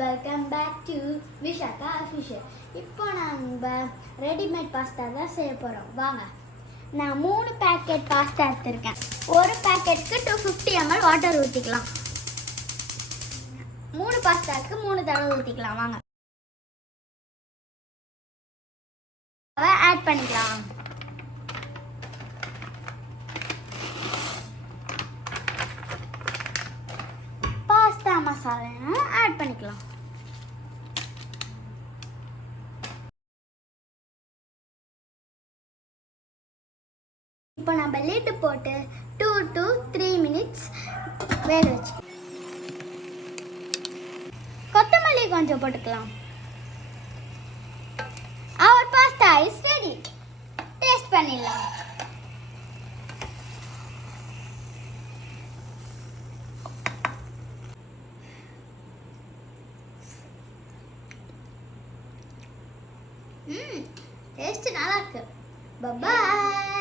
Welcome back to Vishakha official. இப்போ நம்ம readymade pasta தான் செய்ய போகிறோம். வாங்க. நான் 3 பேக்கெட் பாஸ்தா எடுத்துருக்கேன். ஒரு பேக்கெட்டுக்கு 250 ml வாட்டர் ஊற்றிக்கலாம். 3 பாஸ்தாவுக்கு 3 தடவை ஊற்றிக்கலாம். வாங்க ஆட் பண்ணிக்கலாம். பாஸ்தா மசாலா ஆட் பண்ணிக்கலாம். இப்போ நம்ம லிட் போட்டு 2 to 3 minutes வேக வச்சு கொத்தமல்லி கொஞ்சம் போட்டுக்கலாம். அவர் பாஸ்தா இஸ் ரெடி. டேஸ்ட் பண்ணிடலாம். டேஸ்ட் நல்லா இருக்கு. பாய்.